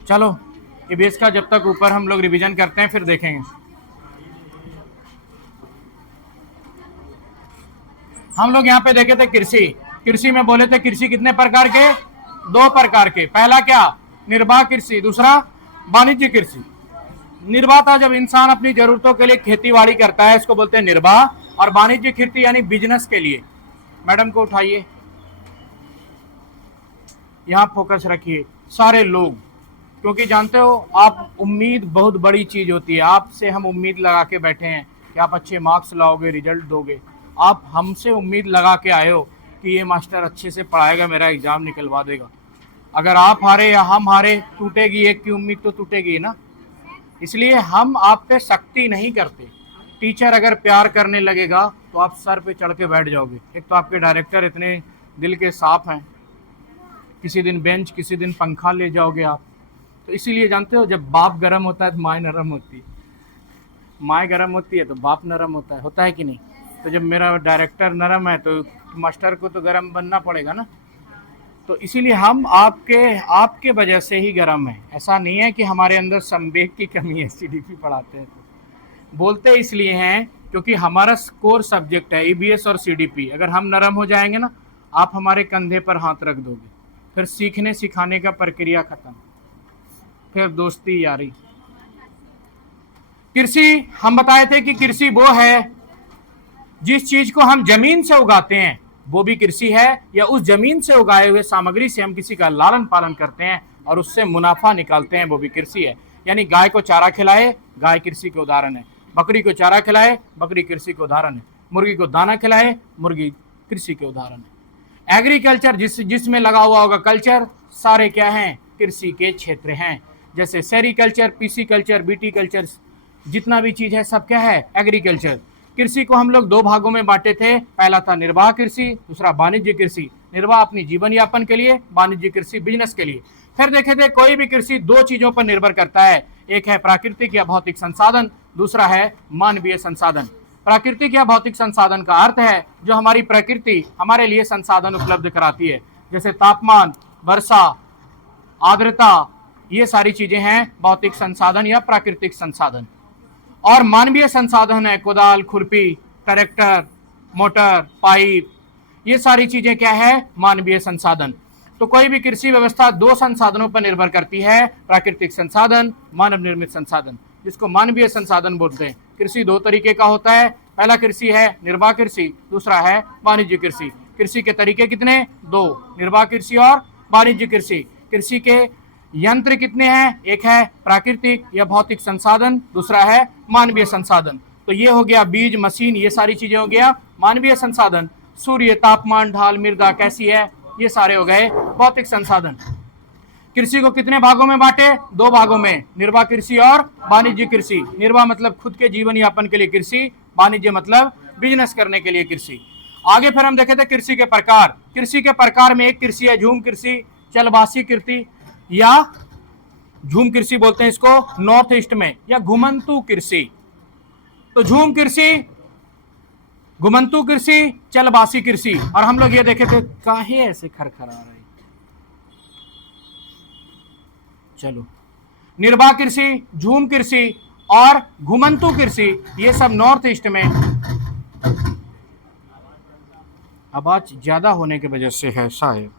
चलो ईबीएस का जब तक ऊपर हम लोग रिवीजन करते हैं फिर देखेंगे। हम लोग यहाँ पे देखे थे कृषि, कृषि में बोले थे कृषि कितने प्रकार के, दो प्रकार के। पहला क्या, निर्वाह कृषि, दूसरा वाणिज्य कृषि। निर्वाह था जब इंसान अपनी जरूरतों के लिए खेती करता है, इसको बोलते हैं निर्वाह। और वाणिज्य खेती यानी बिजनेस के लिए। मैडम को उठाइए, यहाँ फोकस रखिए सारे लोग, क्योंकि जानते हो आप उम्मीद बहुत बड़ी चीज होती है। आपसे हम उम्मीद लगा के बैठे हैं कि आप अच्छे मार्क्स लाओगे, रिजल्ट दोगे। आप हमसे उम्मीद लगा के आए हो कि ये मास्टर अच्छे से पढ़ाएगा, मेरा एग्जाम निकलवा देगा। अगर आप हारे या हम हारे, टूटेगी एक की उम्मीद तो टूटेगी ना। इसलिए हम आप पे सख्ती नहीं करते। टीचर अगर प्यार करने लगेगा तो आप सर पे चढ़ के बैठ जाओगे। एक तो आपके डायरेक्टर इतने दिल के साफ हैं, किसी दिन बेंच किसी दिन पंखा ले जाओगे आप। तो इसीलिए जानते हो जब बाप गर्म होता है तो माए नरम होती है, माए गर्म होती है तो बाप नरम होता है कि नहीं। तो जब मेरा डायरेक्टर नरम है तो मास्टर को तो गर्म बनना पड़ेगा ना। तो इसीलिए हम आपके आपके वजह से ही गर्म है। ऐसा नहीं है कि हमारे अंदर संवेग की कमी है, सीडीपी पढ़ाते हैं तो बोलते इसलिए हैं क्योंकि हमारा कोर सब्जेक्ट है ईबीएस और सीडीपी। अगर हम नरम हो जाएंगे ना, आप हमारे कंधे पर हाथ रख दोगे, फिर सीखने सिखाने का प्रक्रिया खत्म, फिर दोस्ती यारी। कृषि हम बताए थे कि कृषि वो है जिस चीज को हम जमीन से उगाते हैं वो भी कृषि है, या उस जमीन से उगाए हुए सामग्री से हम किसी का लालन पालन करते हैं और उससे मुनाफा निकालते हैं, वो भी कृषि है। यानी गाय को चारा खिलाए, गाय कृषि के उदाहरण है। बकरी को चारा खिलाए, बकरी कृषि के उदाहरण है। मुर्गी को दाना खिलाए, मुर्गी कृषि के उदाहरण है। एग्रीकल्चर जिसमें लगा हुआ होगा कल्चर, सारे क्या हैं, कृषि के क्षेत्र हैं। जैसे सेरिकल्चर, पीसीकल्चर, बीटीकल्चर, जितना भी चीज है सब क्या है, एग्रीकल्चर। कृषि को हम लोग दो भागों में बांटे थे, पहला था निर्वाह कृषि, दूसरा वाणिज्य कृषि। निर्वाह अपनी जीवन यापन के लिए, वाणिज्य कृषि बिजनेस के लिए। फिर देखे थे कोई भी कृषि दो चीजों पर निर्भर करता है, एक है प्राकृतिक या भौतिक संसाधन, दूसरा है मानवीय संसाधन। प्राकृतिक या भौतिक संसाधन का अर्थ है जो हमारी प्रकृति हमारे लिए संसाधन उपलब्ध कराती है, जैसे तापमान, वर्षा, आर्द्रता, ये सारी चीजें हैं भौतिक संसाधन या प्राकृतिक संसाधन। और मानवीय संसाधन है कुदाल, खुरपी, ट्रैक्टर, मोटर, पाइप, ये सारी चीजें क्या है, मानवीय संसाधन। तो कोई भी कृषि व्यवस्था दो संसाधनों पर निर्भर करती है, प्राकृतिक संसाधन, मानव निर्मित संसाधन, जिसको मानवीय संसाधन बोलते हैं। कृषि दो तरीके का होता है, पहला कृषि है निर्वाह कृषि, दूसरा है वाणिज्य कृषि। कृषि के तरीके कितने, दो, निर्वाह कृषि और वाणिज्य कृषि। कृषि के यंत्र कितने हैं, एक है प्राकृतिक या भौतिक संसाधन, दूसरा है मानवीय संसाधन। तो ये हो गया बीज, मशीन, ये सारी चीजें हो गया मानवीय संसाधन। सूर्य, तापमान, ढाल, मृदा कैसी है, ये सारे हो गए भौतिक संसाधन। कृषि को कितने भागों में बांटे, दो भागों में, निर्वाह कृषि और वाणिज्य कृषि। निर्वाह मतलब खुद के जीवन यापन के लिए कृषि, वाणिज्य मतलब बिजनेस करने के लिए कृषि। आगे फिर हम देखे थे कृषि के प्रकार। कृषि के प्रकार में एक कृषि है झूम कृषि, चलवासी कृषि, या झूम कृषि बोलते हैं इसको नॉर्थ ईस्ट में, या घुमंतु कृषि। तो झूम कृषि, घुमंतु कृषि, चलवासी कृषि। और हम लोग ये देखे थे, काहे ऐसे खरखरा रहा है, चलो, निर्वाह कृषि, झूम कृषि और घुमंतु कृषि, ये सब नॉर्थ ईस्ट में। आवाज ज्यादा होने की वजह से है शायद,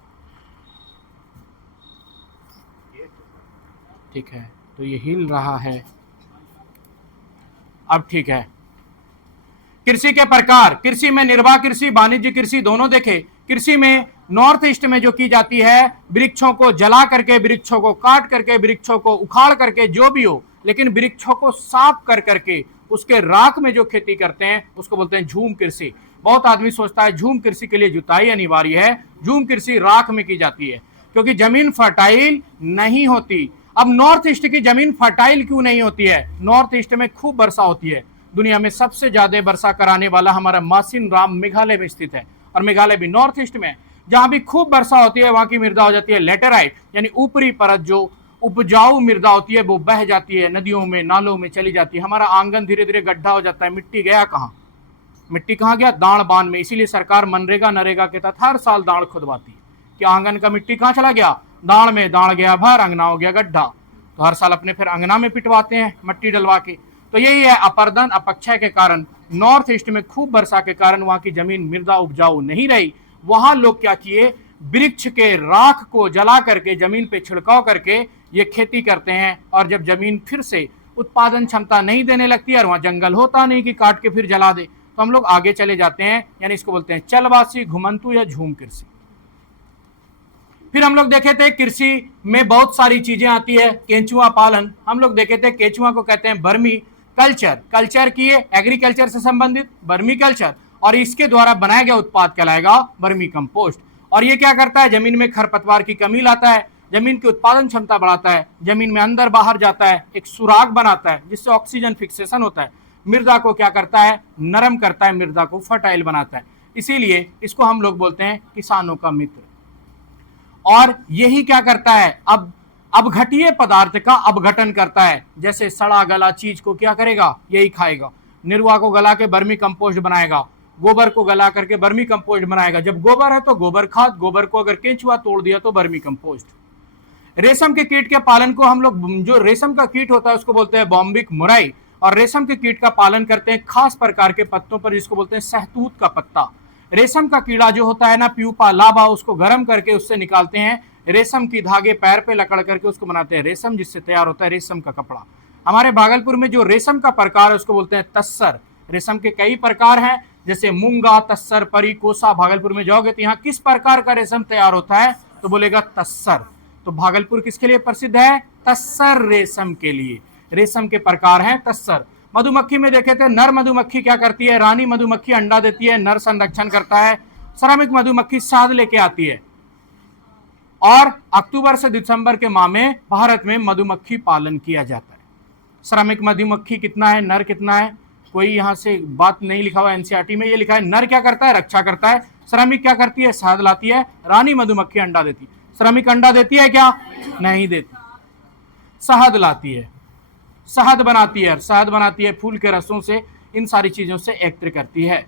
ठीक है, तो ये हिल रहा है, अब ठीक है। कृषि के प्रकार, कृषि में निर्वाह कृषि, वाणिज्य कृषि दोनों देखे। कृषि में नॉर्थ ईस्ट में जो की जाती है, वृक्षों को जला करके, वृक्षों को काट करके, वृक्षों को उखाड़ करके, जो भी हो, लेकिन वृक्षों को साफ कर करके उसके राख में जो खेती करते हैं उसको बोलते हैं झूम कृषि। बहुत आदमी सोचता है झूम कृषि के लिए जुताई अनिवार्य है, झूम कृषि राख में की जाती है क्योंकि जमीन फर्टाइल नहीं होती। अब नॉर्थ ईस्ट की जमीन फर्टाइल क्यों नहीं होती है, नॉर्थ ईस्ट में खूब वर्षा होती है। दुनिया में सबसे ज्यादा वर्षा कराने वाला हमारा मासिन राम मेघालय में स्थित है, और मेघालय भी नॉर्थ ईस्ट में। जहां भी खूब वर्षा होती है वहां की मृदा हो जाती है लेटेराइट, यानी ऊपरी परत जो उपजाऊ मृदा होती है वो बह जाती है, नदियों में नालों में चली जाती है। हमारा आंगन धीरे धीरे गड्ढा हो जाता है, मिट्टी गया कहाँ, मिट्टी कहाँ गया, दाण बांध में। इसीलिए सरकार मनरेगा नरेगा के तहत हर साल दाण खुदवाती है कि आंगन का मिट्टी कहाँ चला गया, दाण में, दाण गया भर, अंगना हो गया गड्ढा। तो हर साल अपने फिर अंगना में पिटवाते हैं मट्टी डलवा के। तो यही है, अपर्दन अपक्षय के कारण, नॉर्थ ईस्ट में खूब वर्षा के कारण वहां की जमीन मृदा उपजाऊ नहीं रही। वहां लोग क्या किए, वृक्ष के राख को जला करके जमीन पे छिड़काव करके ये खेती करते हैं, और जब जमीन फिर से उत्पादन क्षमता नहीं देने लगती है और वहां जंगल होता नहीं कि काट के फिर जला दे, तो हम लोग आगे चले जाते हैं, यानी इसको बोलते हैं चलवासी, घुमंतु या झूम कृषि। फिर हम लोग देखे थे कृषि में बहुत सारी चीजें आती है, केंचुआ पालन हम लोग देखे थे। केंचुआ को कहते हैं बर्मी कल्चर, कल्चर किए एग्रीकल्चर से संबंधित बर्मी कल्चर, और इसके द्वारा बनाया गया उत्पाद कहलाएगा बर्मी कंपोस्ट। और ये क्या करता है, जमीन में खरपतवार की कमी लाता है, जमीन की उत्पादन क्षमता बढ़ाता है, जमीन में अंदर बाहर जाता है, एक सुराग बनाता है जिससे ऑक्सीजन फिक्सेशन होता है, मृदा को क्या करता है, नरम करता है, मृदा को फर्टाइल बनाता है। इसीलिए इसको हम लोग बोलते हैं किसानों का मित्र। और यही क्या करता है, अब अपघटीय पदार्थ का अपघटन करता है, जैसे सड़ा गला चीज को क्या करेगा, यही खाएगा। निर्वा को गला के बर्मी कंपोस्ट बनाएगा, गोबर को गला करके बर्मी कंपोस्ट बनाएगा। जब गोबर है तो गोबर खाद, गोबर को अगर केंचुआ तोड़ दिया तो बर्मी कंपोस्ट। रेशम के कीट के पालन को हम लोग, जो रेशम का कीट होता है उसको बोलते हैं बॉम्बिक मुराई, और रेशम के कीट का पालन करते हैं खास प्रकार के पत्तों पर जिसको बोलते हैं सहतूत का पत्ता। रेशम का कीड़ा जो होता है ना, प्यूपा लाबा, उसको गर्म करके उससे निकालते हैं रेशम की धागे, पैर पे लकड़ करके उसको बनाते हैं रेशम, जिससे तैयार होता है रेशम का कपड़ा। हमारे भागलपुर में जो रेशम का प्रकार है उसको बोलते हैं तस्सर। रेशम के कई प्रकार हैं, जैसे मूंगा, तस्सर, परी, कोसा। भागलपुर में जाओगे तो यहाँ किस प्रकार का रेशम तैयार होता है, तो बोलेगा तस्सर। तो भागलपुर किसके लिए प्रसिद्ध है, तस्सर रेशम के लिए। रेशम के प्रकार हैं तस्सर। मधुमक्खी में देखे थे, नर मधुमक्खी क्या करती है, रानी मधुमक्खी अंडा देती है, नर संरक्षण करता है। श्रमिक मधुमक्खी शहद लेके आती है। और अक्टूबर से दिसंबर के माह में भारत में मधुमक्खी पालन किया जाता है। श्रमिक मधुमक्खी कितना है, नर कितना है, कोई यहां से बात नहीं लिखा हुआ एनसीईआरटी में, ये लिखा है नर क्या करता है, रक्षा करता है, श्रमिक क्या करती है, शहद लाती है, रानी मधुमक्खी अंडा देती है। श्रमिक अंडा देती है क्या, नहीं देती, शहद लाती है, शहद बनाती है, शहद बनाती है फूल के रसों से, इन सारी चीजों से एकत्र करती है।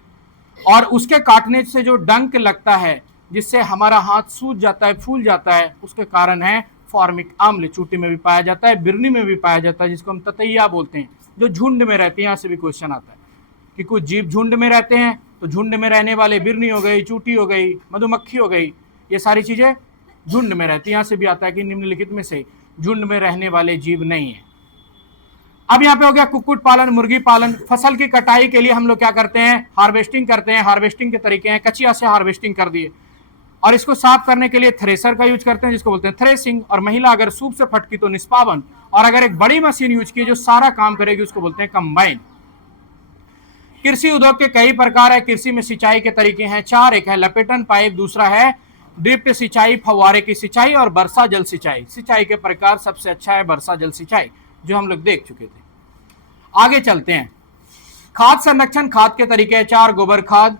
और उसके काटने से जो डंक लगता है, जिससे हमारा हाथ सूज जाता है, फूल जाता है, उसके कारण है फॉर्मिक अम्ल। चूटी में भी पाया जाता है, बिरनी में भी पाया जाता है, जिसको हम ततैया बोलते हैं, जो झुंड में रहते हैं। यहाँ से भी क्वेश्चन आता है कि कुछ जीव झुंड में रहते हैं, तो झुंड में रहने वाले बिरनी हो गई, चूटी हो गई, मधुमक्खी हो गई, ये सारी चीजें झुंड में रहती है। यहाँ से भी आता है कि निम्नलिखित में से झुंड में रहने वाले जीव नहीं है। अब यहाँ पे हो गया कुक्कुट पालन, मुर्गी पालन। फसल की कटाई के लिए हम लोग क्या करते हैं, हार्वेस्टिंग करते हैं। हार्वेस्टिंग के तरीके हैं, कचिया से हार्वेस्टिंग कर दिए, और इसको साफ करने के लिए थ्रेसर का यूज करते हैं, जिसको बोलते हैं थ्रेसिंग। और महिला अगर सूप से फटकी तो निष्पावन, और अगर एक बड़ी मशीन यूज की जो सारा काम करेगी उसको बोलते हैं कंबाइन। कृषि उद्योग के कई प्रकार है। कृषि में सिंचाई के तरीके हैं चार, एक है लपेटन पाइप, दूसरा है ड्रिप सिंचाई, फव्वारे की सिंचाई, और वर्षा जल सिंचाई। सिंचाई के प्रकार सबसे अच्छा है वर्षा जल सिंचाई, जो हम लोग देख चुके थे। आगे चलते हैं। खाद संरक्षण, खाद के तरीके हैं चार, गोबर खाद,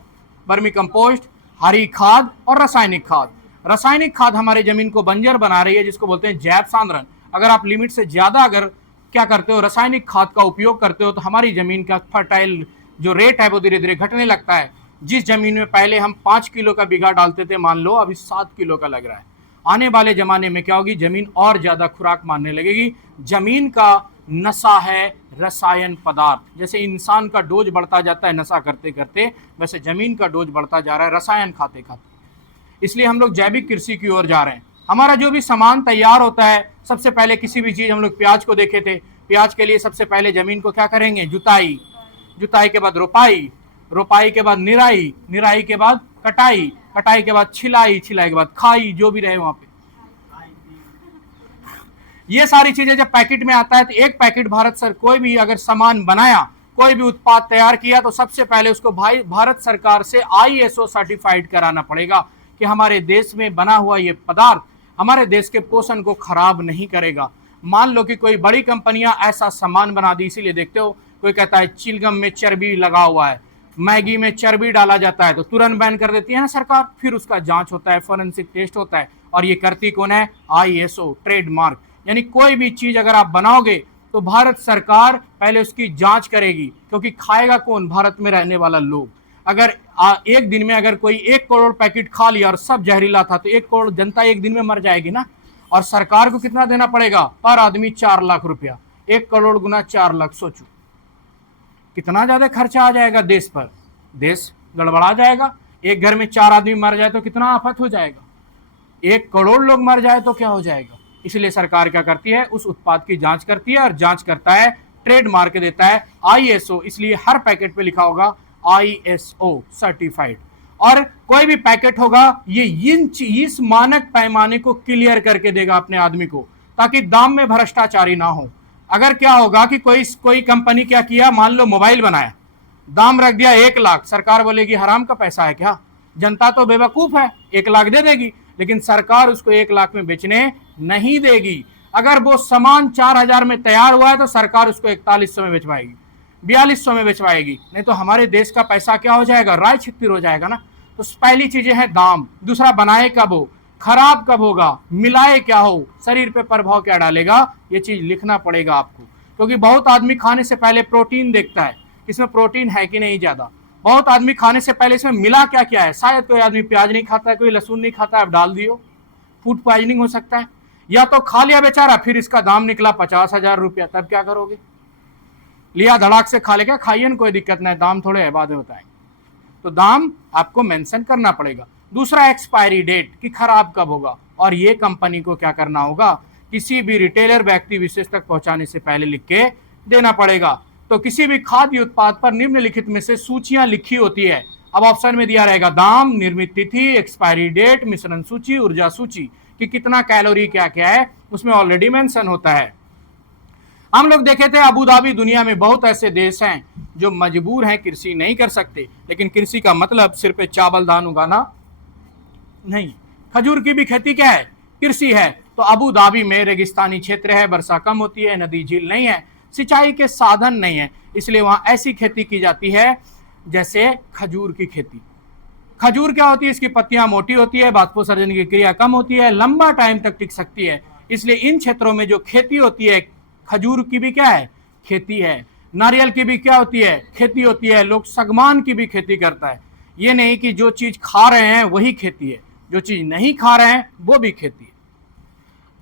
वर्मी कंपोस्ट, हरी खाद और रासायनिक खाद। रासायनिक खाद हमारे जमीन को बंजर बना रही है, जिसको बोलते हैं जैव सांद्रण। अगर आप लिमिट से ज्यादा अगर क्या करते हो, रासायनिक खाद का उपयोग करते हो, तो हमारी जमीन का फर्टाइल जो रेट है वो धीरे धीरे घटने लगता है। जिस जमीन में पहले हम 5 किलो का बीघा डालते थे, मान लो अभी 7 किलो का लग रहा है। आने वाले जमाने में क्या होगी, जमीन और ज्यादा खुराक मानने लगेगी। जमीन का नशा है रसायन पदार्थ। जैसे इंसान का डोज बढ़ता जाता है नशा करते करते, वैसे जमीन का डोज बढ़ता जा रहा है रसायन खाते खाते। इसलिए हम लोग जैविक कृषि की ओर जा रहे हैं। हमारा जो भी सामान तैयार होता है, सबसे पहले किसी भी चीज, हम लोग प्याज को देखे थे, प्याज के लिए सबसे पहले जमीन को क्या करेंगे, जुताई, जुताई के बाद रोपाई, रोपाई के बाद निराई, निराई के बाद कटाई, कटाई के बाद छिलाई, छिलाई के बाद खाई, जो भी रहे वहां पे। ये सारी चीजें जब पैकेट में आता है, तो एक पैकेट भारत सर कोई भी अगर सामान बनाया, कोई भी उत्पाद तैयार किया, तो सबसे पहले उसको भारत सरकार से ISO सर्टिफाइड कराना पड़ेगा कि हमारे देश में बना हुआ ये पदार्थ हमारे देश के पोषण को खराब नहीं करेगा। मान लो कि कोई बड़ी कंपनियां ऐसा सामान बना दी, इसीलिए देखते हो कोई कहता है चिलगम में चर्बी लगा हुआ है, मैगी में चर्बी डाला जाता है, तो तुरंत बैन कर देती है ना सरकार। फिर उसका जांच होता है, फॉरेंसिक टेस्ट होता है, और ये करती कौन है, ISO ट्रेडमार्क। यानी कोई भी चीज अगर आप बनाओगे तो भारत सरकार पहले उसकी जांच करेगी, क्योंकि खाएगा कौन, भारत में रहने वाला लोग। अगर एक दिन में अगर कोई 1 करोड़ पैकेट खा लिया और सब जहरीला था, तो 1 करोड़ जनता एक दिन में मर जाएगी ना। और सरकार को कितना देना पड़ेगा? पर आदमी 4 लाख रुपया। 1 करोड़ गुना 4 लाख, सोचो कितना ज्यादा खर्चा आ जाएगा देश पर। देश गड़बड़ा जाएगा। एक घर में 4 आदमी मर जाए तो कितना आफत हो जाएगा। 1 करोड़ लोग मर जाए तो क्या हो जाएगा। इसलिए सरकार क्या करती है? उस उत्पाद की जांच करती है, और जांच करता है, ट्रेडमार्क देता है ISO। इसलिए हर पैकेट पे लिखा होगा ISO सर्टिफाइड। और कोई भी पैकेट होगा ये इस मानक पैमाने को क्लियर करके देगा अपने आदमी को, ताकि दाम में भ्रष्टाचारी ना हो। अगर क्या होगा कि कोई कंपनी क्या किया, मान लो मोबाइल बनाया, दाम रख दिया 1 लाख, सरकार बोलेगी हराम का पैसा है क्या? जनता तो बेवकूफ है, 1 लाख दे देगी, लेकिन सरकार उसको 1 लाख में बेचने नहीं देगी। अगर वो सामान 4000 में तैयार हुआ है तो सरकार उसको 4100 में बेचवाएगी, 4200 में बेचवाएगी। नहीं तो हमारे देश का पैसा क्या हो जाएगा? राय छित्तिर हो जाएगा ना। तो पहली चीजें हैं दाम, दूसरा बनाए कब हो, खराब कब होगा, मिलाए क्या हो, शरीर पे प्रभाव क्या डालेगा, ये चीज लिखना पड़ेगा आपको। क्योंकि बहुत आदमी खाने से पहले प्रोटीन देखता है, इसमें प्रोटीन है कि नहीं ज्यादा। बहुत आदमी खाने से पहले इसमें मिला क्या क्या है। शायद कोई आदमी प्याज नहीं खाता है, कोई लहसुन नहीं खाता है, अब डाल दियो, फूड पॉइजनिंग हो सकता है। या तो खा लिया बेचारा, फिर इसका दाम निकला 50,000 रुपया, तब क्या करोगे? लिया धड़ाक से खा लेगा, खाइए ना, कोई दिक्कत नहीं, दाम थोड़े है, बाद में बताएंगे। तो दाम आपको मेंशन करना पड़ेगा। दूसरा एक्सपायरी डेट, कि खराब कब होगा, और ये कंपनी को क्या करना होगा? किसी भी रिटेलर व्यक्ति विशेष तक पहुंचाने से पहले लिख के देना पड़ेगा। तो किसी भी खाद्य उत्पाद पर निम्नलिखित में से सूचियां लिखी होती है। अब ऑप्शन में दिया रहेगा दाम, निर्मित तिथि, एक्सपायरी डेट, मिश्रण सूची, ऊर्जा सूची, कि कितना कैलोरी क्या क्या है, उसमें ऑलरेडी मेंशन होता है। हम लोग देखे थे अबू धाबी, दुनिया में बहुत ऐसे देश हैं जो मजबूर हैं, कृषि नहीं कर सकते। लेकिन कृषि का मतलब सिर्फ चावल धान उगाना नहीं, खजूर की भी खेती क्या है? कृषि है। तो अबू धाबी में रेगिस्तानी क्षेत्र है, वर्षा कम होती है, नदी झील नहीं है, सिंचाई के साधन नहीं है, इसलिए वहां ऐसी खेती की जाती है जैसे खजूर की खेती। खजूर क्या होती है? इसकी पत्तियां मोटी होती है, बाष्पोत्सर्जन की क्रिया कम होती है, लंबा टाइम तक टिक सकती है। इसलिए इन क्षेत्रों में जो खेती होती है, खजूर की भी क्या है? खेती है। नारियल की भी क्या होती है? खेती होती है। लोग सगमान की भी खेती करता है। ये नहीं कि जो चीज खा रहे हैं वही खेती है, जो चीज नहीं खा रहे हैं वो भी खेती है।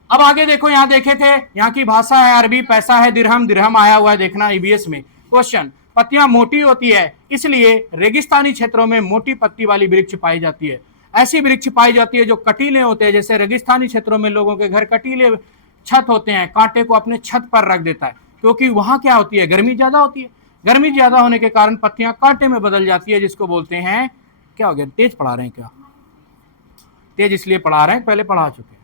अब आगे देखो, यहां देखे थे, यहाँ की भाषा है अरबी, पैसा है दिरहम, दिरहम आया हुआ है, देखना EBS में क्वेश्चन। पत्तियां मोटी होती है, इसलिए रेगिस्तानी क्षेत्रों में मोटी पत्ती वाली वृक्ष पाई जाती है। ऐसी वृक्ष पाई जाती है जो कटीले होते हैं, जैसे रेगिस्तानी क्षेत्रों में लोगों के घर कटीले छत होते हैं, कांटे को अपने छत पर रख देता है, क्योंकि वहां क्या होती है? गर्मी ज्यादा होती है। गर्मी ज्यादा होने के कारण पत्तियां कांटे में बदल जाती है, जिसको बोलते हैं, क्या हो गया, तेज पढ़ा रहे हैं क्या? तेज इसलिए पढ़ा रहे हैं, पहले पढ़ा चुके हैं।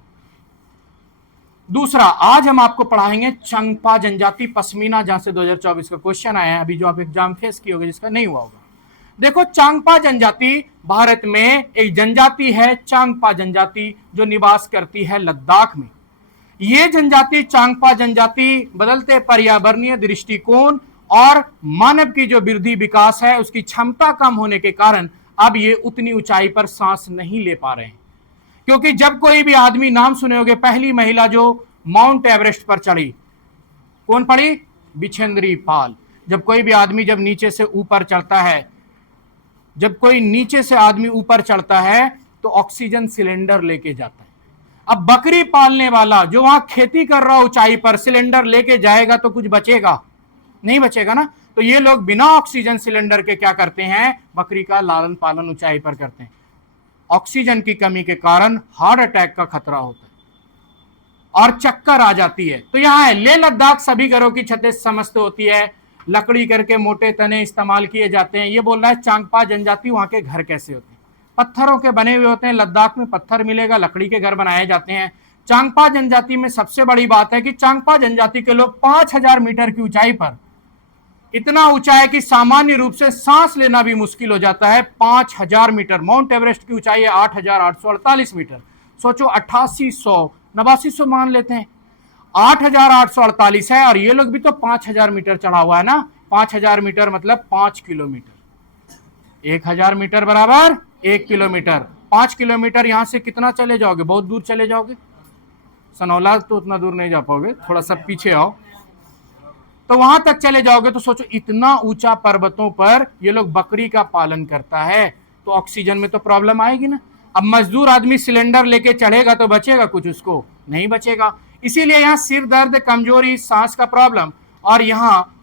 दूसरा, आज हम आपको पढ़ाएंगे चंगपा जनजाति पश्मीना, जहां से 2024 का क्वेश्चन आया है, अभी जो आप एग्जाम फेस किए होगे, जिसका नहीं हुआ होगा। देखो, चांगपा जनजाति भारत में एक जनजाति है, चांगपा जनजाति, जो निवास करती है लद्दाख में। ये जनजाति, चांगपा जनजाति, बदलते पर्यावरणीय दृष्टिकोण और मानव की जो वृद्धि विकास है, उसकी क्षमता कम होने के कारण अब ये उतनी ऊंचाई पर सांस नहीं ले पा रहे हैं। क्योंकि जब कोई भी आदमी, नाम सुने होगे, पहली महिला जो माउंट एवरेस्ट पर चढ़ी, कौन पड़ी? बिछेंद्री पाल। जब कोई भी आदमी जब नीचे से ऊपर चढ़ता है, जब कोई नीचे से आदमी ऊपर चढ़ता है तो ऑक्सीजन सिलेंडर लेके जाता है। अब बकरी पालने वाला जो वहां खेती कर रहा ऊंचाई पर, सिलेंडर लेके जाएगा तो कुछ बचेगा? नहीं बचेगा ना। तो ये लोग बिना ऑक्सीजन सिलेंडर के क्या करते हैं? बकरी का लालन पालन ऊंचाई पर करते हैं। ऑक्सीजन की कमी के कारण हार्ट अटैक का खतरा होता है और चक्कर आ जाती है। तो यहां है, लेह लद्दाख सभी घरों की छतें समस्त होती है, लकड़ी करके मोटे तने इस्तेमाल किए जाते हैं। ये बोल रहा है चांगपा जनजाति, वहां के घर कैसे होते हैं? पत्थरों के बने हुए होते हैं। लद्दाख में पत्थर मिलेगा, लकड़ी के घर बनाए जाते हैं। चांगपा जनजाति में सबसे बड़ी बात है कि चांगपा जनजाति के लोग 5000 मीटर की ऊंचाई पर, इतना ऊंचा है कि सामान्य रूप से सांस लेना भी मुश्किल हो जाता है। 5000 मीटर, माउंट एवरेस्ट की ऊंचाई है 8848 मीटर। सोचो 8800, 8900 मान लेते हैं, 8848 है, और ये लोग भी तो 5000 मीटर चढ़ा हुआ है ना। 5000 मीटर मतलब 5 किलोमीटर। 1000 मीटर बराबर 1 किलोमीटर। 5 किलोमीटर यहां से कितना चले जाओगे? बहुत दूर चले जाओगे। सनौला तो उतना दूर नहीं जा पाओगे, थोड़ा सा पीछे आओ, तो वहां तक चले जाओगे। तो सोचो, इतना ऊंचा पर्वतों पर ये लोग बकरी का पालन करता है, तो ऑक्सीजन में तो प्रॉब्लम आएगी ना। अब मजदूर आदमी सिलेंडर लेके चढ़ेगा तो बचेगा कुछ, उसको नहीं बचेगा। इसीलिए यहाँ सिर दर्द, कमजोरी, सांस का प्रॉब्लम, और यहाँ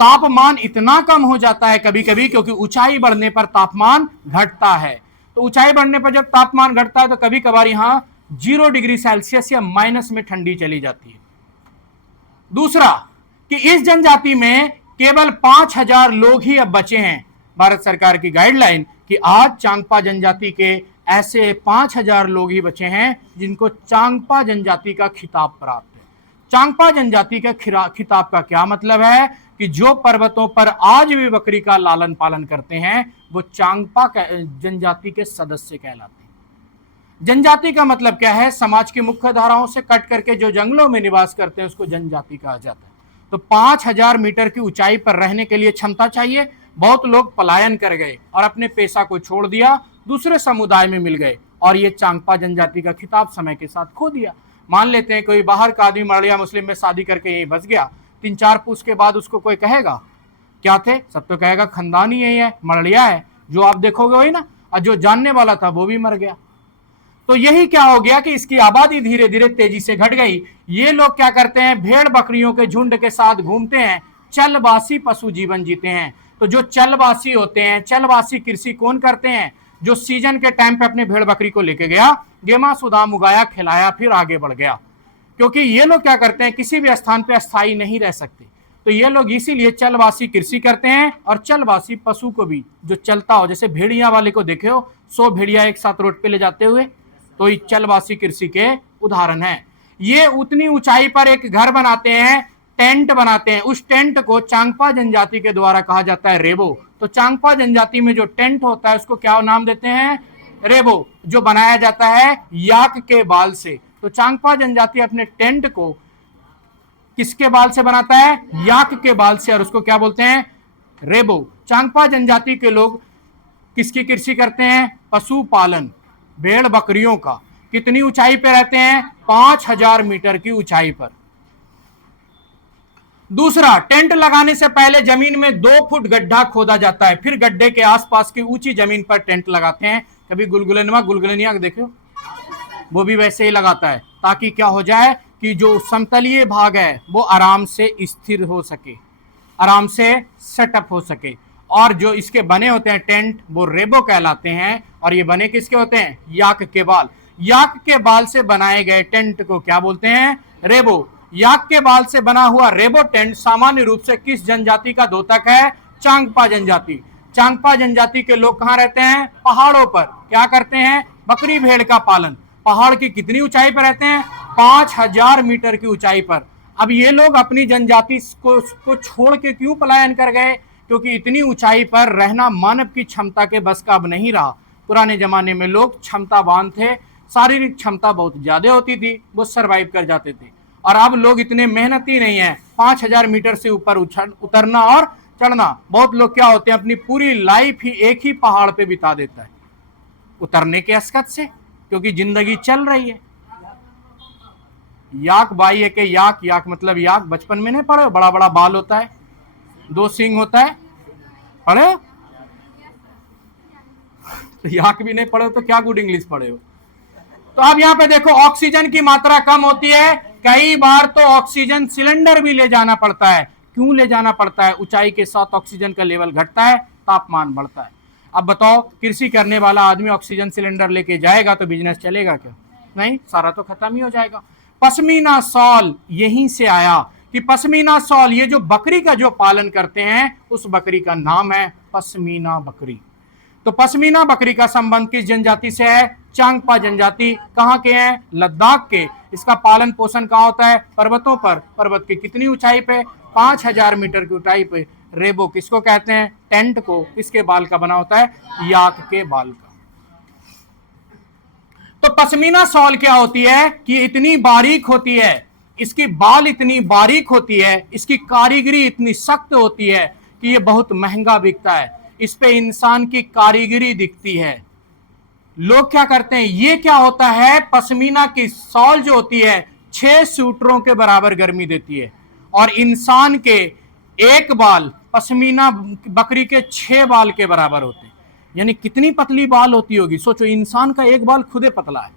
तापमान इतना कम हो जाता है कभी कभी, क्योंकि ऊंचाई बढ़ने पर तापमान घटता है। तो ऊंचाई बढ़ने पर जब तापमान घटता है तो कभी कभार यहां 0 डिग्री सेल्सियस या माइनस में ठंडी चली जाती है। दूसरा कि इस जनजाति में केवल 5000 लोग ही अब बचे हैं। भारत सरकार की गाइडलाइन कि आज चांगपा जनजाति के ऐसे 5000 लोग ही बचे हैं जिनको चांगपा जनजाति का खिताब प्राप्त है। चांगपा जनजाति का खिताब का क्या मतलब है कि जो पर्वतों पर आज भी बकरी का लालन पालन करते हैं वो चांगपा जनजाति के सदस्य कहलाते हैं। जनजाति का मतलब क्या है? समाज की मुख्य धाराओं से कट करके जो जंगलों में निवास करते हैं उसको जनजाति कहा जाता है। तो 5000 मीटर की ऊंचाई पर रहने के लिए क्षमता चाहिए। बहुत लोग पलायन कर गए और अपने पेशा को छोड़ दिया, दूसरे समुदाय में मिल गए और ये चांगपा जनजाति का खिताब समय के साथ खो दिया। मान लेते हैं कोई बाहर का आदमी मरड़िया मुस्लिम में शादी करके यहीं बस गया, 3-4 पूछ के बाद उसको कोई कहेगा क्या थे? सब तो कहेगा खानदान ही यही है, मरड़िया है, जो आप देखोगे वही ना, और जो जानने वाला था वो भी मर गया। तो यही क्या हो गया कि इसकी आबादी धीरे धीरे तेजी से घट गई। ये लोग क्या करते हैं? भेड़ बकरियों के झुंड के साथ घूमते हैं, चलवासी पशु जीवन जीते हैं। तो जो चलवासी होते हैं, चलवासी कृषि कौन करते हैं? जो सीजन के टाइम पे अपने भेड़ बकरी को लेके गया, गेमा सुदाम उगाया, खिलाया, फिर आगे बढ़ गया। क्योंकि ये लोग क्या करते हैं? किसी भी स्थान पे अस्थायी नहीं रह सकते, तो ये लोग इसीलिए चलवासी कृषि करते हैं। और चलवासी पशु को भी जो चलता हो, जैसे भेड़िया वाले को देखे हो, 100 भेड़िया एक साथ रोड पे ले जाते हुए, तो ये चलवासी कृषि के उदाहरण है। ये उतनी ऊंचाई पर एक घर बनाते हैं, टेंट बनाते हैं। उस टेंट को चांगपा जनजाति के द्वारा कहा जाता है रेबो। तो चांगपा जनजाति में जो टेंट होता है उसको क्या नाम देते हैं? रेबो, जो बनाया जाता है याक के बाल से। तो चांगपा जनजाति अपने टेंट को किसके बाल से बनाता है? याक के बाल से, और उसको क्या बोलते हैं? रेबो। चांगपा जनजाति के लोग किसकी कृषि करते हैं? पशुपालन, भेड़ बकरियों का। कितनी ऊंचाई पर रहते हैं? 5000 मीटर की ऊंचाई पर। दूसरा, टेंट लगाने से पहले जमीन में 2 फुट गड्ढा खोदा जाता है, फिर गड्ढे के आसपास की ऊंची जमीन पर टेंट लगाते हैं। कभी गुलगुलेनिया देखो, वो भी वैसे ही लगाता है, ताकि क्या हो जाए कि जो समतलीय भाग है वो आराम से स्थिर हो सके, आराम से सेटअप हो सके। और जो इसके बने होते हैं टेंट, वो रेबो कहलाते हैं। और ये बने किसके होते हैं? याक के बाल। याक के बाल से बनाए गए टेंट को क्या बोलते हैं? रेबो। याक के बाल से बना हुआ रेबो टेंट सामान्य रूप से किस जनजाति का द्योतक है? चांगपा जनजाति। चांगपा जनजाति के लोग कहाँ रहते हैं? पहाड़ों पर। क्या करते हैं? बकरी भेड़ का पालन। पहाड़ की कितनी ऊंचाई पर रहते हैं? 5000 मीटर की ऊंचाई पर। अब ये लोग अपनी जनजाति को छोड़ के क्यों पलायन कर गए? क्योंकि इतनी ऊंचाई पर रहना मानव की क्षमता के बस का अब नहीं रहा। पुराने जमाने में लोग क्षमतावान थे, शारीरिक क्षमता बहुत ज्यादा होती थी, वो सरवाइव कर जाते थे। और अब लोग इतने मेहनती नहीं है। 5000 मीटर से ऊपर उतरना और चढ़ना, बहुत लोग क्या होते हैं अपनी पूरी लाइफ ही एक ही पहाड़ पे बिता देता है उतरने के असकत से, क्योंकि जिंदगी चल रही है। याक बाई है के याक, याक मतलब याक, बचपन में नहीं पढ़े? बड़ा बड़ा बाल होता है, 2 सींग होता है, पढ़े हो? तो याक भी नहीं पढ़े हो तो क्या गुड इंग्लिश पढ़े हो? तो अब यहाँ पे देखो, ऑक्सीजन की मात्रा कम होती है, कई बार तो ऑक्सीजन सिलेंडर भी ले जाना पड़ता है। क्यों ले जाना पड़ता है? ऊंचाई के साथ ऑक्सीजन का लेवल घटता है, तापमान बढ़ता है। अब बताओ, कृषि करने वाला आदमी ऑक्सीजन सिलेंडर लेके जाएगा तो बिजनेस चलेगा क्या? नहीं, सारा तो खत्म ही हो जाएगा। पश्मीना शॉल यहीं से आया कि पश्मीना शॉल, ये जो बकरी का जो पालन करते हैं उस बकरी का नाम है पश्मीना बकरी। तो पश्मीना बकरी का संबंध किस जनजाति से है? चांगपा जनजाति। कहाँ के हैं? लद्दाख के। इसका पालन पोषण कहाँ होता है? पर्वतों पर। पर्वत की कितनी ऊंचाई पे? 5000 मीटर की ऊंचाई पे। रेबो किसको कहते हैं? टेंट को। किसके बाल का बना होता है? याक के बाल का। तो पश्मीना शॉल क्या होती है कि इतनी बारीक होती है, इसकी बाल इतनी बारीक होती है, इसकी कारीगरी इतनी सख्त होती है कि ये बहुत महंगा बिकता है। इस पे इंसान की कारीगरी दिखती है। लोग क्या करते हैं? ये क्या होता है? पश्मीना की शॉल जो होती है 6 स्वेटरों के बराबर गर्मी देती है, और इंसान के एक बाल पश्मीना बकरी के 6 बाल के बराबर होते हैं। यानी कितनी पतली बाल होती होगी, सोचो इंसान का एक बाल खुदे पतला है,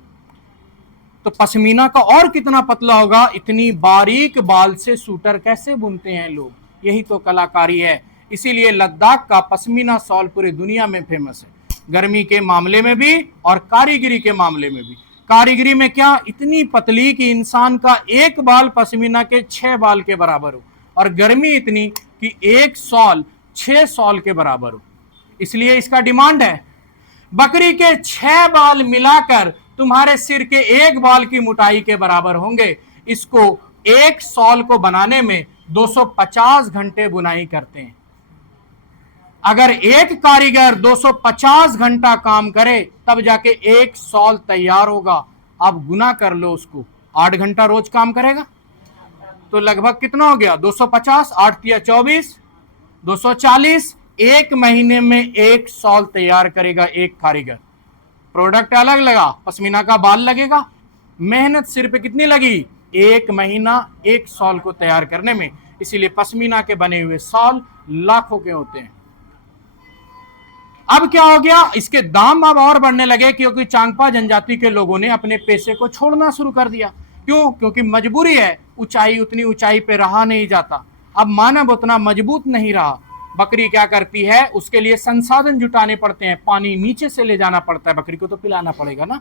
तो पश्मीना का और कितना पतला होगा। इतनी बारीक बाल से सूटर कैसे बुनते हैं लोग, यही तो कलाकारी है। इसीलिए लद्दाख का पश्मीना शॉल पूरी दुनिया में फेमस है, गर्मी के मामले में भी और कारीगरी के मामले में भी। कारीगरी में क्या, इतनी पतली कि इंसान का एक बाल पश्मीना के 6 बाल के बराबर हो, और गर्मी इतनी कि एक शॉल 6 शॉल के बराबर हो, इसलिए इसका डिमांड है। बकरी के 6 बाल मिलाकर तुम्हारे सिर के एक बाल की मोटाई के बराबर होंगे। इसको एक शॉल को बनाने में 250 घंटे बुनाई करते हैं। अगर एक कारीगर 250 घंटा काम करे तब जाके एक शॉल तैयार होगा। आप गुना कर लो उसको, 8 घंटा रोज काम करेगा तो लगभग कितना हो गया, 250, 8 तिया 24, 240। एक महीने में एक शॉल तैयार करेगा एक कारीगर। प्रोडक्ट अलग लगा, पश्मीना का बाल लगेगा, मेहनत सिर पे कितनी लगी, एक महीना एक शॉल को तैयार करने में। इसीलिए पश्मीना के बने हुए शॉल लाखों के होते हैं। अब क्या हो गया, इसके दाम अब और बढ़ने लगे क्योंकि चांगपा जनजाति के लोगों ने अपने पेशे को छोड़ना शुरू कर दिया। क्यों, क्योंकि मजबूरी है, ऊंचाई उतनी ऊंचाई पे रहा नहीं जाता, अब मानव उतना मजबूत नहीं रहा। बकरी क्या करती है, उसके लिए संसाधन जुटाने पड़ते हैं, पानी नीचे से ले जाना पड़ता है, बकरी को तो पिलाना पड़ेगा ना।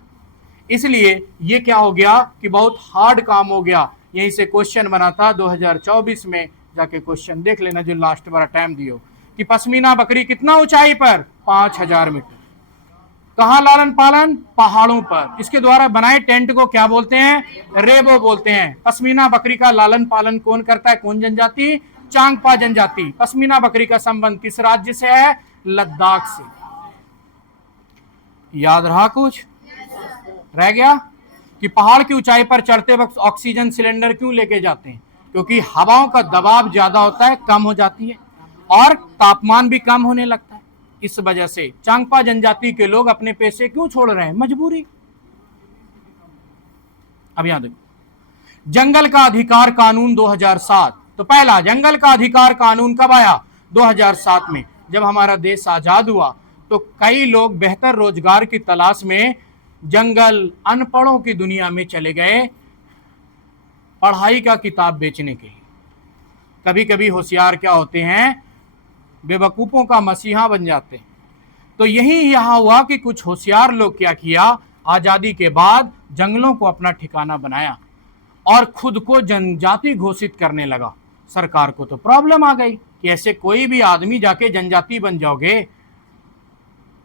इसलिए ये क्या हो गया कि बहुत हार्ड काम हो गया। यहीं से क्वेश्चन बना था 2024 में, जाके क्वेश्चन देख लेना जो लास्ट बार टाइम दियो, कि पश्मीना बकरी कितना ऊंचाई पर, 5000 मीटर। कहां लालन पालन, पहाड़ों पर। इसके द्वारा बनाए टेंट को क्या बोलते हैं, रेबो बोलते हैं। पश्मीना बकरी का लालन पालन कौन करता है, कौन जनजाति, चांगपा जनजाति। पश्मीना बकरी का संबंध किस राज्य से है, लद्दाख से। याद रहा कुछ रह गया कि पहाड़ की ऊंचाई पर चढ़ते वक्त ऑक्सीजन सिलेंडर क्यों लेके जाते हैं, क्योंकि हवाओं का दबाव ज्यादा होता है, कम हो जाती है, और तापमान भी कम होने लगता है। इस वजह से चांगपा जनजाति के लोग अपने पेशे क्यों छोड़ रहे हैं, मजबूरी। अब यहां देखो, जंगल का अधिकार कानून 2007। तो पहला जंगल का अधिकार कानून कब आया, 2007 में। जब हमारा देश आजाद हुआ तो कई लोग बेहतर रोजगार की तलाश में जंगल, अनपढ़ों की दुनिया में चले गए पढ़ाई का किताब बेचने के लिए। कभी कभी होशियार क्या होते हैं, बेवकूफों का मसीहा बन जाते हैं। तो यही यहां हुआ कि कुछ होशियार लोग क्या किया, आजादी के बाद जंगलों को अपना ठिकाना बनाया और खुद को जनजाति घोषित करने लगा। सरकार को तो प्रॉब्लम आ गई कि ऐसे कोई भी आदमी जाके जनजाति बन जाओगे,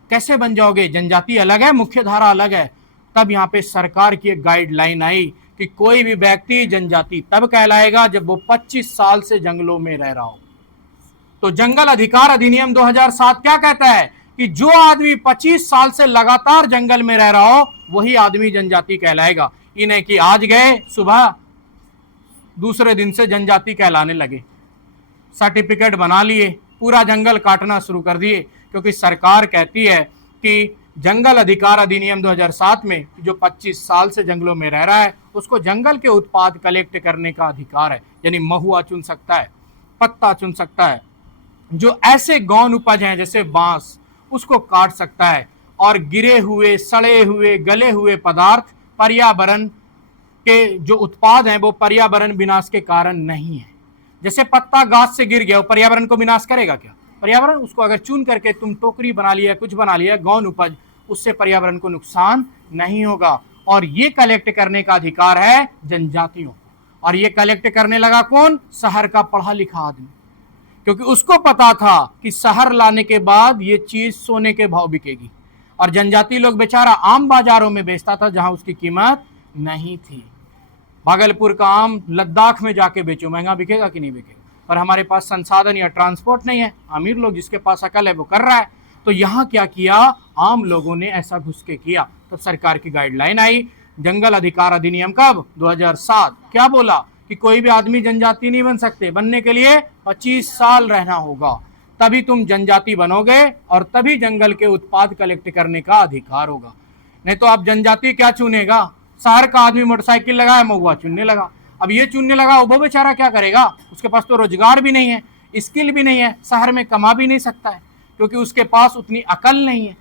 कैसे बन जाओगे, जनजाति अलग है, मुख्य धारा अलग है। तब यहाँ पे सरकार की एक गाइडलाइन आई कि कोई भी व्यक्ति जनजाति तब कहलाएगा जब वो 25 साल से जंगलों में रह रहा हो। तो जंगल अधिकार अधिनियम 2007 क्या कहता है कि जो आदमी 25 साल से लगातार जंगल में रह रहा हो वही आदमी जनजाति कहलाएगा। ये नहीं कि आज गए सुबह दूसरे दिन से जनजाति कहलाने लगे, सर्टिफिकेट बना लिए, पूरा जंगल काटना शुरू कर दिए। क्योंकि सरकार कहती है कि जंगल अधिकार अधिनियम 2007 में जो 25 साल से जंगलों में रह रहा है उसको जंगल के उत्पाद कलेक्ट करने का अधिकार है। यानी महुआ चुन सकता है, पत्ता चुन सकता है, जो ऐसे गौण उपज हैं जैसे बांस उसको काट सकता है, और गिरे हुए, सड़े हुए, गले हुए पदार्थ पर्यावरण के जो उत्पाद हैं वो पर्यावरण विनाश के कारण नहीं है। जैसे पत्ता गाछ से गिर गया, वो पर्यावरण को विनाश करेगा क्या, पर्यावरण उसको अगर चुन करके तुम टोकरी बना लिया, कुछ बना लिया, गौण उपज, उससे पर्यावरण को नुकसान नहीं होगा। और ये कलेक्ट करने का अधिकार है जनजातियों, और ये कलेक्ट करने लगा कौन, शहर का पढ़ा लिखा आदमी, क्योंकि उसको पता था कि शहर लाने के बाद ये चीज सोने के भाव बिकेगी, और जनजाति लोग बेचारा आम बाजारों में बेचता था जहां उसकी कीमत नहीं थी। भागलपुर का आम लद्दाख में जाके बेचो, महंगा बिकेगा कि नहीं बिकेगा, पर हमारे पास संसाधन या ट्रांसपोर्ट नहीं है। अमीर लोग जिसके पास अकल है वो कर रहा है। तो यहाँ क्या किया, आम लोगों ने ऐसा घुस के किया। तो सरकार की गाइडलाइन आई, जंगल अधिकार अधिनियम कब, 2007। क्या बोला कि कोई भी आदमी जनजाति नहीं बन सकते, बनने के लिए 25 साल रहना होगा, तभी तुम जनजाति बनोगे और तभी जंगल के उत्पाद कलेक्ट करने का अधिकार होगा। नहीं तो आप जनजाति क्या चुनेगा, शहर का आदमी मोटरसाइकिल लगाया महुआ चुनने लगा। अब ये चुनने लगा, वो बेचारा क्या करेगा, उसके पास तो रोजगार भी नहीं है, स्किल भी नहीं है, शहर में कमा भी नहीं सकता है, क्योंकि उसके पास उतनी अकल नहीं है।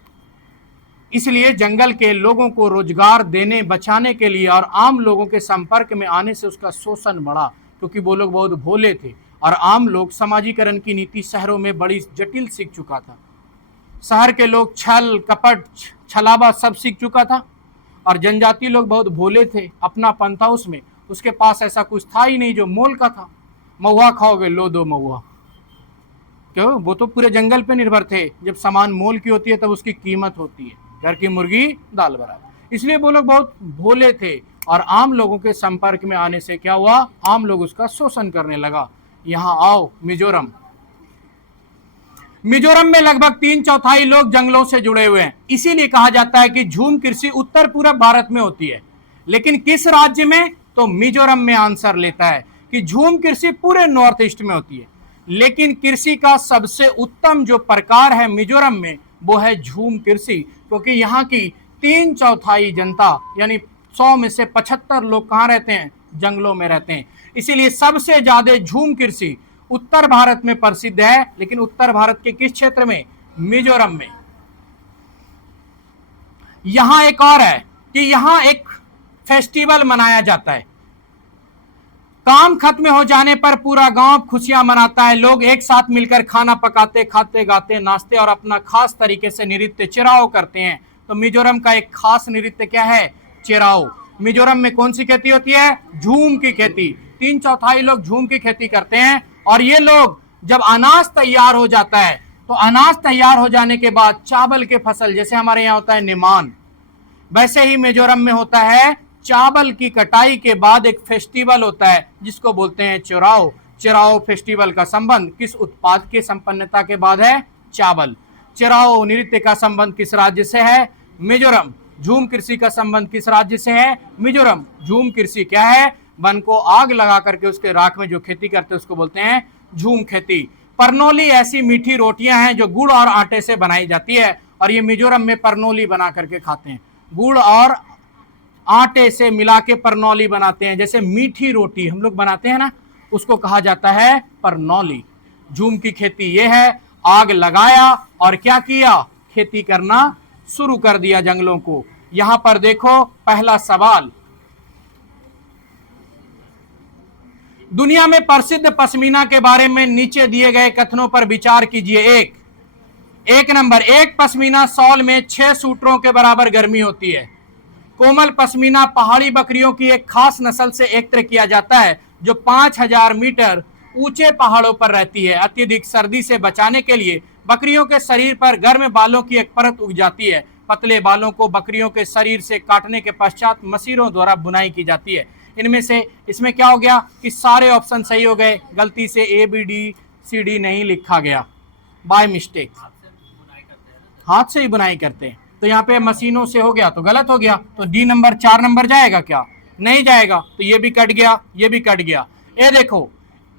इसलिए जंगल के लोगों को रोजगार देने बचाने के लिए और आम लोगों के संपर्क में आने से उसका शोषण बढ़ा, क्योंकि वो लोग बहुत भोले थे और आम लोग समाजीकरण की नीति शहरों में बड़ी जटिल सीख चुका था। शहर के लोग छल कपट छलावा सब सीख चुका था और जनजाति लोग बहुत भोले थे, अपनापन था उसमें, उसके पास ऐसा कुछ था ही नहीं जो मोल का था। महुआ खाओगे, लो दो महुआ, क्यों? वो तो पूरे जंगल पे निर्भर थे। जब सामान मोल की होती है तब उसकी कीमत होती है, घर की मुर्गी दाल बराबर। इसलिए वो लोग बहुत भोले थे और आम लोगों के संपर्क में आने से क्या हुआ, आम लोग उसका शोषण करने लगा। यहां आओ मिजोरम। मिजोरम में लगभग 3/4 लोग जंगलों से जुड़े हुए हैं। इसीलिए कहा जाता है कि झूम कृषि उत्तर पूर्व भारत में होती है, लेकिन किस राज्य में? तो मिजोरम में आंसर लेता है कि झूम कृषि पूरे नॉर्थ ईस्ट में होती है, लेकिन कृषि का सबसे उत्तम जो प्रकार है मिजोरम में वो है झूम कृषि, क्योंकि यहाँ की 3/4 जनता यानी 100 में से 75 लोग कहाँ रहते हैं? जंगलों में रहते हैं। इसीलिए सबसे ज्यादा झूम कृषि उत्तर भारत में प्रसिद्ध है, लेकिन उत्तर भारत के किस क्षेत्र में? मिजोरम में। यहां एक और है कि यहां एक फेस्टिवल मनाया जाता है। काम खत्म हो जाने पर पूरा गांव खुशियां मनाता है, लोग एक साथ मिलकर खाना पकाते, खाते गाते नाचते और अपना खास तरीके से नृत्य चिराओ करते हैं। तो मिजोरम का एक खास नृत्य क्या है? चिराओ। मिजोरम में कौन सी खेती होती है? झूम की खेती। 3/4 लोग झूम की खेती करते हैं और ये लोग जब अनाज तैयार हो जाता है तो अनाज तैयार हो जाने के बाद चावल के फसल, जैसे हमारे यहाँ होता है निमान, वैसे ही मिजोरम में होता है चावल की कटाई के बाद एक फेस्टिवल होता है जिसको बोलते हैं चिराओ। चिराओ फेस्टिवल का संबंध किस उत्पाद की संपन्नता के बाद है? चावल। चिराओ नृत्य का संबंध किस राज्य से है? मिजोरम। झूम कृषि का संबंध किस राज्य से है? मिजोरम। झूम कृषि क्या है? वन को आग लगा करके उसके राख में जो खेती करते हैं उसको बोलते हैं झूम खेती। परनोली ऐसी मीठी रोटियां हैं जो गुड़ और आटे से बनाई जाती है और ये मिजोरम में परनोली बना करके खाते हैं। गुड़ और आटे से मिला के परनौली बनाते हैं, जैसे मीठी रोटी हम लोग बनाते हैं ना, उसको कहा जाता है परनौली। झूम की खेती ये है। आग लगाया और क्या किया? खेती करना शुरू कर दिया जंगलों को। यहां पर देखो पहला सवाल, दुनिया में प्रसिद्ध पश्मीना के बारे में नीचे दिए गए कथनों पर विचार कीजिए। एक नंबर, एक पश्मीना सॉल में 6 सूटरों के बराबर गर्मी होती है। कोमल पश्मीना पहाड़ी बकरियों की एक खास नस्ल से एकत्र किया जाता है जो 5000 मीटर ऊंचे पहाड़ों पर रहती है। अत्यधिक सर्दी से बचाने के लिए बकरियों के शरीर पर गर्म बालों की एक परत उग जाती है। पतले बालों को बकरियों के शरीर से काटने के पश्चात मशीनों द्वारा बुनाई की जाती है। इनमें से इसमें क्या हो गया कि सारे ऑप्शन सही हो गए, गलती से ABD CD नहीं लिखा गया, बाय मिस्टेक। हाथ से ही बुनाई करते हैं, तो यहाँ पे मशीनों से हो गया तो गलत हो गया। तो D नंबर 4 नंबर जाएगा क्या? नहीं जाएगा। तो ये भी कट गया, ये भी कट गया। ये देखो,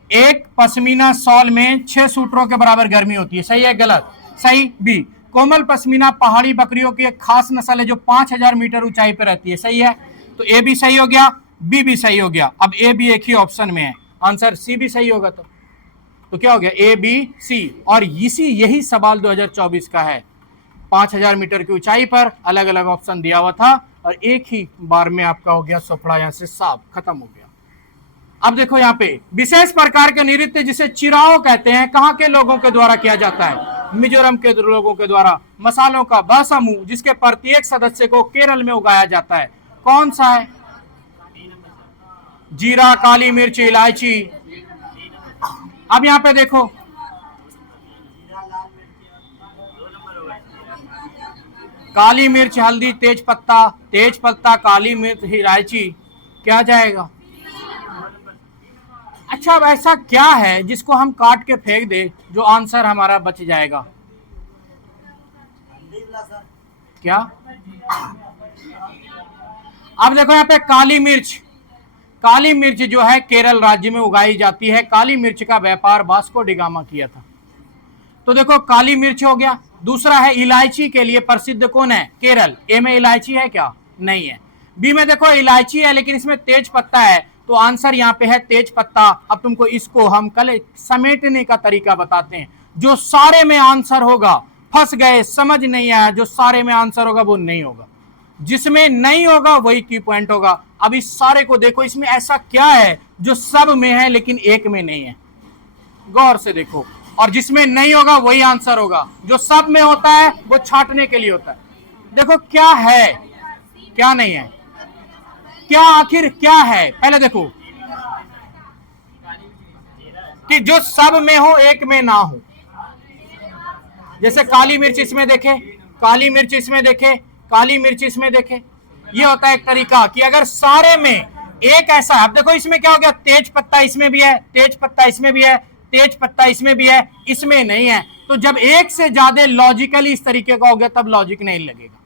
एक पश्मीना सॉल में 6 सूटरों के बराबर गर्मी होती है, सही है गलत? सही। B, कोमल पश्मीना पहाड़ी बकरियों की एक खास नस्ल है जो 5000 मीटर ऊंचाई पर रहती है, सही है। तो A भी सही हो गया, B भी सही हो गया। अब A B एक ही ऑप्शन में है, आंसर C भी सही होगा। तो क्या हो गया? A B C। और यही सवाल 2024 का है। 5000 मीटर की ऊंचाई पर अलग अलग ऑप्शन दिया हुआ था और एक ही बार में आपका हो गया सोफड़ा, यहां से साफ खत्म हो गया। अब देखो यहाँ पे विशेष प्रकार के नृत्य जिसे चिराओ कहते हैं, कहाँ के लोगों के द्वारा किया जाता है? मिजोरम के लोगों के द्वारा। मसालों का वह समूह जिसके प्रत्येक सदस्य को केरल में उगाया जाता है, कौन सा है? जीरा, काली मिर्च, इलायची। अब यहाँ पे देखो, काली मिर्च, हल्दी, तेज पत्ता, काली मिर्च, इलायची, क्या जाएगा? अच्छा, अब ऐसा क्या है जिसको हम काट के फेंक दे जो आंसर हमारा बच जाएगा? क्या? अब देखो यहाँ पे काली मिर्च जो है केरल राज्य में उगाई जाती है। काली मिर्च का व्यापार वास्को डी गामा किया था। तो देखो काली मिर्च हो गया। दूसरा है इलायची के लिए प्रसिद्ध कौन है? केरल। ए में इलायची है क्या? नहीं है। बी में देखो इलायची है लेकिन इसमें तेज पत्ता है, तो आंसर यहाँ पे है तेज पत्ता। अब तुमको इसको हम कल समेटने का तरीका बताते हैं। जो सारे में आंसर होगा, फंस गए, समझ नहीं आया, जो सारे में आंसर होगा वो नहीं होगा, जिसमें नहीं होगा वही की पॉइंट होगा। अब इस सारे को देखो, इसमें ऐसा क्या है जो सब में है लेकिन एक में नहीं है, गौर से देखो। और जिसमें नहीं होगा वही आंसर होगा, जो सब में होता है वो छांटने के लिए होता है। देखो क्या है, क्या नहीं है, क्या आखिर क्या है, पहले देखो कि जो सब में हो एक में ना हो। जैसे काली मिर्च इसमें देखे, काली मिर्च इसमें देखे, काली मिर्च इसमें देखे, ये होता है एक तरीका कि अगर सारे में एक ऐसा है। अब देखो इसमें क्या हो गया, तेज पत्ता इसमें भी है, तेज पत्ता इसमें भी है, तेज पत्ता इसमें भी है, इसमें नहीं है। तो जब एक से ज्यादा लॉजिकली इस तरीके का हो गया तब लॉजिक नहीं लगेगा।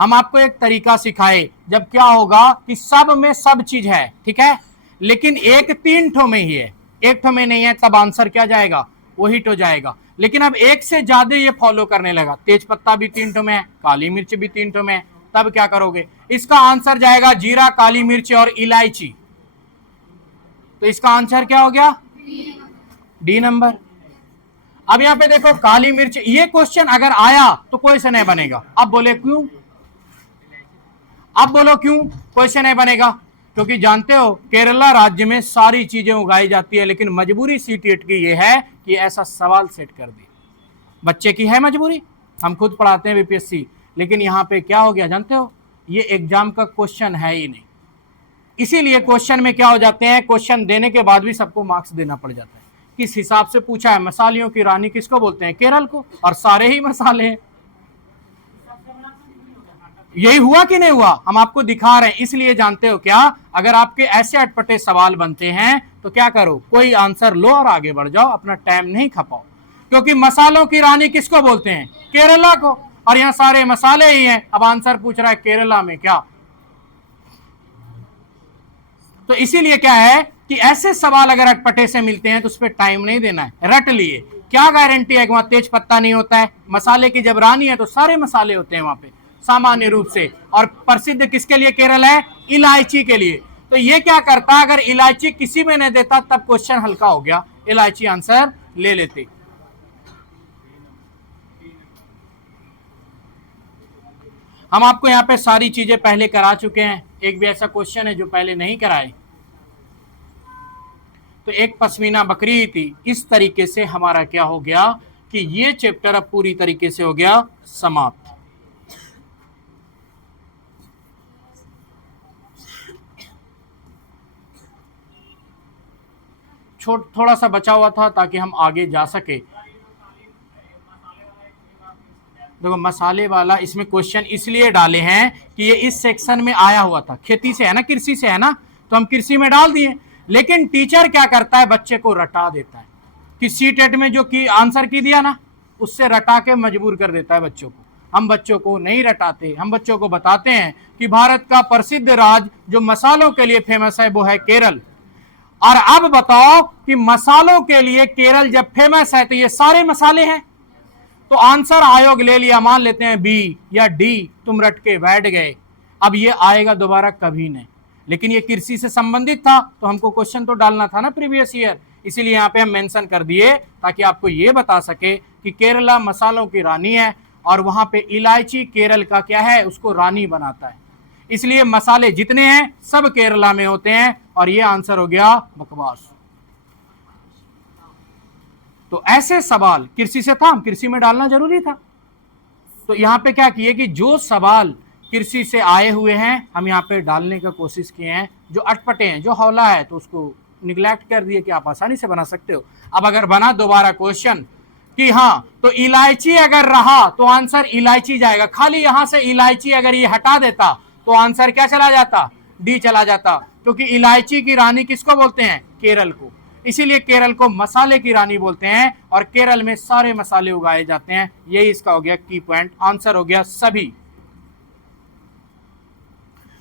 हम आपको एक तरीका सिखाए, जब क्या होगा कि सब में सब चीज है, ठीक है, लेकिन एक 3 ठो में ही है, एक ठो में नहीं है, तब आंसर क्या जाएगा, वही ठो जाएगा। लेकिन अब एक से ज्यादा ये फॉलो करने लगा, तेज पत्ता भी 3 ठो में है, काली मिर्च भी 3 ठो में है, तब क्या करोगे, इसका आंसर जाएगा जीरा, काली मिर्च और इलायची। तो इसका आंसर क्या हो गया, डी नंबर। अब यहां पे देखो काली मिर्च, ये क्वेश्चन अगर आया तो क्वेश्चन नहीं बनेगा। अब बोले क्यों, अब बोलो क्यों क्वेश्चन नहीं बनेगा, क्योंकि जानते हो केरला राज्य में सारी चीजें उगाई जाती है, लेकिन मजबूरी सीटीएट की ये है कि ऐसा सवाल सेट कर दिया। बच्चे की है मजबूरी, हम खुद पढ़ाते हैं बीपीएससी, लेकिन यहां पे क्या हो गया जानते हो, ये एग्जाम का क्वेश्चन है ही नहीं। इसीलिए क्वेश्चन में क्या हो जाते हैं, क्वेश्चन देने के बाद भी सबको मार्क्स देना पड़ जाता है। किस हिसाब से पूछा है, मसालियों की रानी किसको बोलते हैं, केरल को, और सारे ही मसाले हैं। यही हुआ कि नहीं हुआ, हम आपको दिखा रहे हैं। इसलिए जानते हो क्या, अगर आपके ऐसे अटपटे सवाल बनते हैं तो क्या करो, कोई आंसर लो और आगे बढ़ जाओ, अपना टाइम नहीं खपाओ। क्योंकि मसालों की रानी किसको बोलते हैं, केरला को, और यहां सारे मसाले ही हैं। अब आंसर पूछ रहा है केरला में क्या, तो इसीलिए क्या है कि ऐसे सवाल अगर अटपटे से मिलते हैं तो उस पर टाइम नहीं देना है, रट लिए। क्या गारंटी है कि वहां तेज पत्ता नहीं होता है, मसाले की जब रानी है तो सारे मसाले होते हैं वहां पे सामान्य रूप से। और प्रसिद्ध किसके लिए केरल है, इलायची के लिए। तो ये क्या करता, अगर इलायची किसी में नहीं देता तब क्वेश्चन हल्का हो गया, इलायची आंसर ले लेते। हम आपको यहां पे सारी चीजें पहले करा चुके हैं, एक भी ऐसा क्वेश्चन है जो पहले नहीं कराए। तो एक पश्मीना बकरी थी, इस तरीके से हमारा क्या हो गया कि ये चैप्टर अब पूरी तरीके से हो गया समाप्त। थोड़ा सा बचा हुआ था ताकि हम आगे जा सके। देखो मसाले वाला इसमें क्वेश्चन इसलिए डाले हैं कि ये इस सेक्शन में आया हुआ था, खेती से है ना, कृषि से है ना, तो हम कृषि में डाल दिए। लेकिन टीचर क्या करता है, बच्चे को रटा देता है कि सीटेट में जो की आंसर की दिया ना उससे रटा के मजबूर कर देता है बच्चों को। हम बच्चों को नहीं रटाते, हम बच्चों को बताते हैं कि भारत का प्रसिद्ध राज्य जो मसालों के लिए फेमस है वो है केरल। और अब बताओ कि मसालों के लिए केरल जब फेमस है तो ये सारे मसाले हैं, तो आंसर आयोग ले लिया, मान लेते हैं बी या डी, तुम रट के बैठ गए। अब ये आएगा दोबारा कभी नहीं, लेकिन ये कृषि से संबंधित था तो हमको क्वेश्चन तो डालना था ना प्रीवियस ईयर, इसीलिए यहाँ पे हम मेंशन कर दिए ताकि आपको ये बता सके कि केरला मसालों की रानी है और वहां पे इलायची केरल का क्या है, उसको रानी बनाता है। इसलिए मसाले जितने हैं सब केरला में होते हैं, और ये आंसर हो गया बकवास। तो ऐसे सवाल कृषि से था, हम कृषि में डालना जरूरी था। तो यहां पे क्या किए कि जो सवाल कृषि से आए हुए हैं हम यहाँ पे डालने का कोशिश किए हैं, जो अटपटे हैं, जो हौला है तो उसको निगलेक्ट कर दिए कि आप आसानी से बना सकते हो। अब अगर बना दोबारा क्वेश्चन कि हाँ तो इलायची अगर रहा तो आंसर इलायची जाएगा, खाली यहां से इलायची अगर ये हटा देता तो आंसर क्या चला जाता, डी चला जाता, क्योंकि इलायची की रानी किसको बोलते हैं, केरल को। इसीलिए केरल को मसाले की रानी बोलते हैं और केरल में सारे मसाले उगाए जाते हैं। यही इसका हो गया की पॉइंट, आंसर हो गया सभी।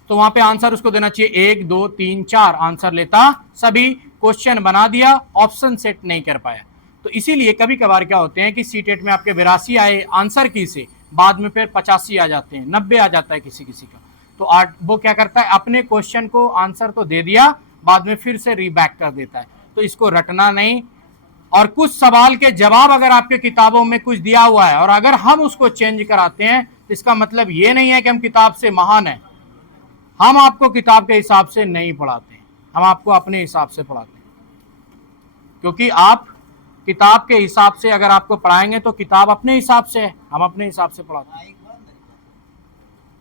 तो वहां पे आंसर उसको देना चाहिए 1 2 3 4, आंसर लेता सभी। क्वेश्चन बना दिया, ऑप्शन सेट नहीं कर पाया। तो इसीलिए कभी कभार क्या होते हैं कि सीटेट में आपके 82 आए आंसर की से, बाद में फिर 85 आ जाते हैं, 90 आ जाता है किसी किसी का। तो वो क्या करता है, अपने क्वेश्चन को आंसर तो दे दिया, बाद में फिर से रीबैक कर देता है। तो इसको रटना नहीं, और कुछ सवाल के जवाब अगर आपके किताबों में कुछ दिया हुआ है और अगर हम उसको चेंज कराते हैं तो इसका मतलब ये नहीं है कि हम किताब से महान हैं। हम आपको किताब के हिसाब से नहीं पढ़ाते हैं, हम आपको अपने हिसाब से पढ़ाते हैं, क्योंकि आप किताब के हिसाब से अगर आपको पढ़ाएंगे तो किताब अपने हिसाब से है, हम अपने हिसाब से पढ़ाते हैं।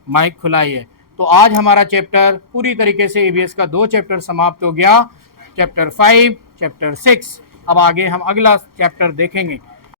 माइक खुला ही है। तो आज हमारा चैप्टर पूरी तरीके से ईवीएस का 2 चैप्टर समाप्त हो गया, चैप्टर 5, चैप्टर 6। अब आगे हम अगला चैप्टर देखेंगे।